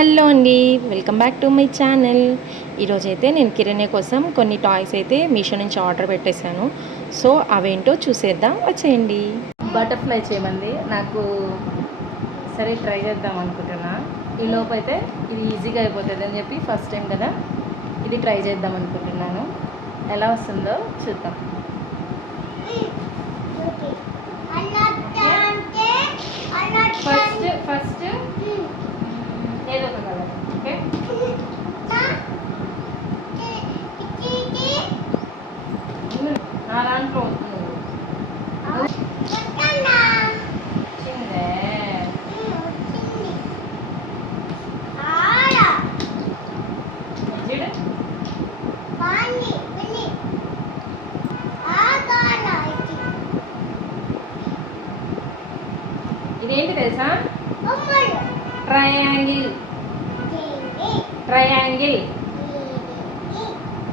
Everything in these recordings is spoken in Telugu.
హలో అండి, welcome back to my channel. ఈరోజైతే నేను కిరణ్య కోసం కొన్ని టాయ్స్ అయితే మీషో నుంచి ఆర్డర్ పెట్టేశాను. సో అవేంటో చూసేద్దాం, వచ్చేయండి. బటర్ఫ్లై చేయమంది నాకు, సరే ట్రై చేద్దాం అనుకుంటున్నా. ఈ లోపు అయితే ఇది ఈజీగా అయిపోతుంది అని చెప్పి ఫస్ట్ టైం కదా ఇది ట్రై చేద్దాం అనుకుంటున్నాను. ఎలా వస్తుందో చూద్దాం. ఫస్ట్ ఏదో ఒక కలర్. ఓకే, నా దాంట్లో వచ్చిందే. ఇదేంటి తెలుసా? ట్రయాంగిల్ ట్రయాంగిల్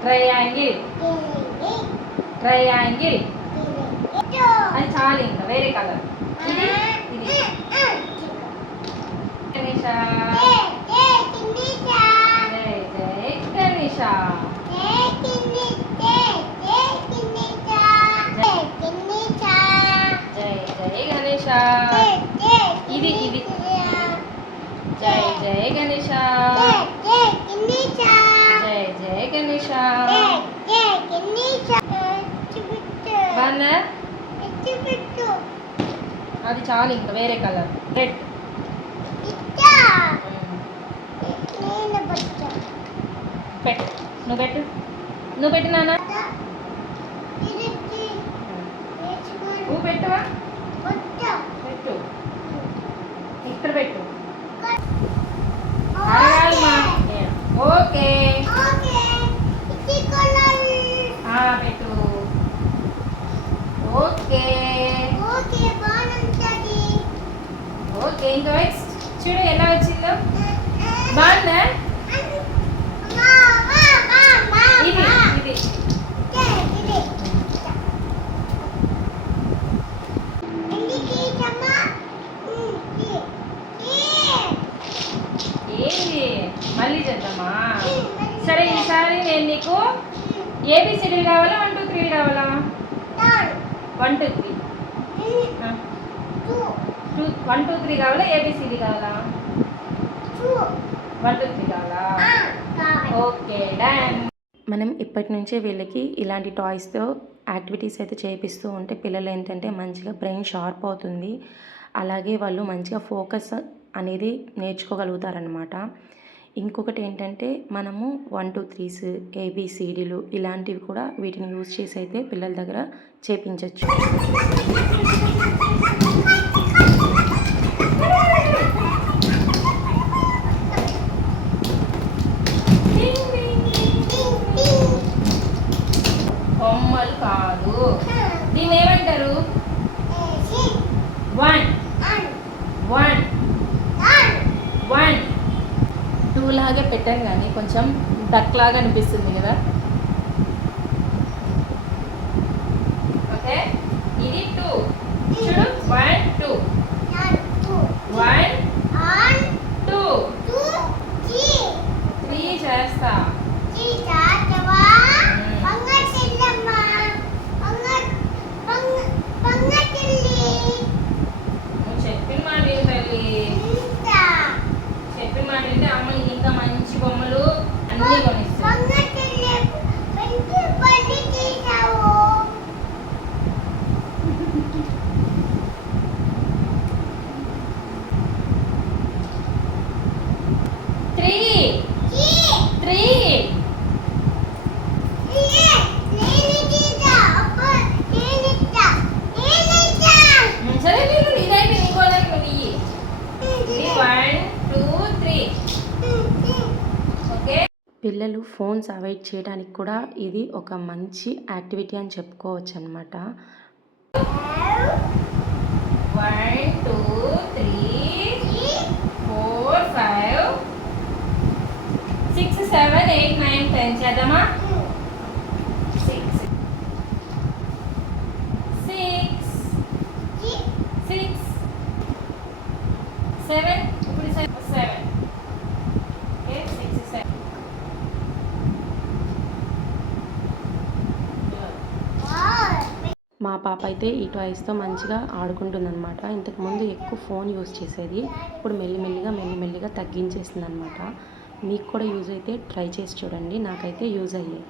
ట్రయాంగిల్ ట్రయాంగిల్ అది చాలు, ఇంకా వేరే కలర్. ఇది ఇది గణేష, జై జై గణేష, జై జై గణేష. ఇది ఇది జై జై గణేష, జై జై గణేష. అది చాలు, ఇంకా వేరే కలర్. రెడ్ పెట్టు, నువ్వు పెట్టు, నువ్వు పెట్టు నాన్న. నువ్వు పెట్టువా, పెట్టు, ఇక్కడ పెట్టు. ఓకే పెట్టు. ఓకే ఓకే, ఇంకా చూడు ఎలా వచ్చిందో. బాగుందా? ఇది ఇది ఏంది మళ్ళీ చేద్దామా? సరే, ఈసారి నేను నీకు ఏబిసిడీలు కావాలా 1 2 3 కావాలా? 1 2 3 1 2 3 కావాలా? ఏబిసిడి కావాలా? 1 2 3 కావాలా? Okay, done. మనం ఇప్పటి నుంచే వీళ్ళకి ఇలాంటి టాయ్స్తో యాక్టివిటీస్ అయితే చేపిస్తూ ఉంటే పిల్లలు ఏంటంటే మంచిగా బ్రెయిన్ షార్ప్ అవుతుంది. అలాగే వాళ్ళు మంచిగా ఫోకస్ అనేది నేర్చుకోగలుగుతారనమాట. ఇంకొకటి ఏంటంటే మనము 1 2 3s ఏబిసిడీలు ఇలాంటివి కూడా వీటిని యూజ్ చేసి అయితే పిల్లల దగ్గర చేపించవచ్చు. బొమ్మలు కాదు, దీన్ని ఏమంటారు? 1 1 1 2 లాగా పెట్టాను, కానీ కొంచెం డక్ లాగా అనిపిస్తుంది కదా. ఓకే, ఇది 2 చూడు. 1 2 1 2 3 చేస్తా. చెప్పిన మాట ఏంటల్లి, చెప్పిన మాట ఏంటి? అమ్మ ఇంకా మంచి బొమ్మలు అన్నీ కొనిస్తాను. 3 సరే, ఇదైతే ఇంకోదానికి నువ్వు ఇయ్యి. 1 2 3. ఓకే, పిల్లలు ఫోన్స్ అవాయిడ్ చేయడానికి కూడా ఇది ఒక మంచి యాక్టివిటీ అని చెప్పుకోవచ్చు అనమాట. 1 2 3 4 5 6 7 8 9 10 చేద్దామా? 6 6 7 ఇప్పుడు 7 మా పాప అయితే ఈ టాయ్స్తో మంచిగా ఆడుకుంటుందన్నమాట. ఇంతకుముందు ఎక్కువ ఫోన్ యూస్ చేసేది, ఇప్పుడు మెల్లిమెల్లిగా తగ్గించేసింది అనమాట. మీకు కూడా యూజ్ అయితే ట్రై చేసి చూడండి, నాకైతే యూజ్ అయ్యాయి.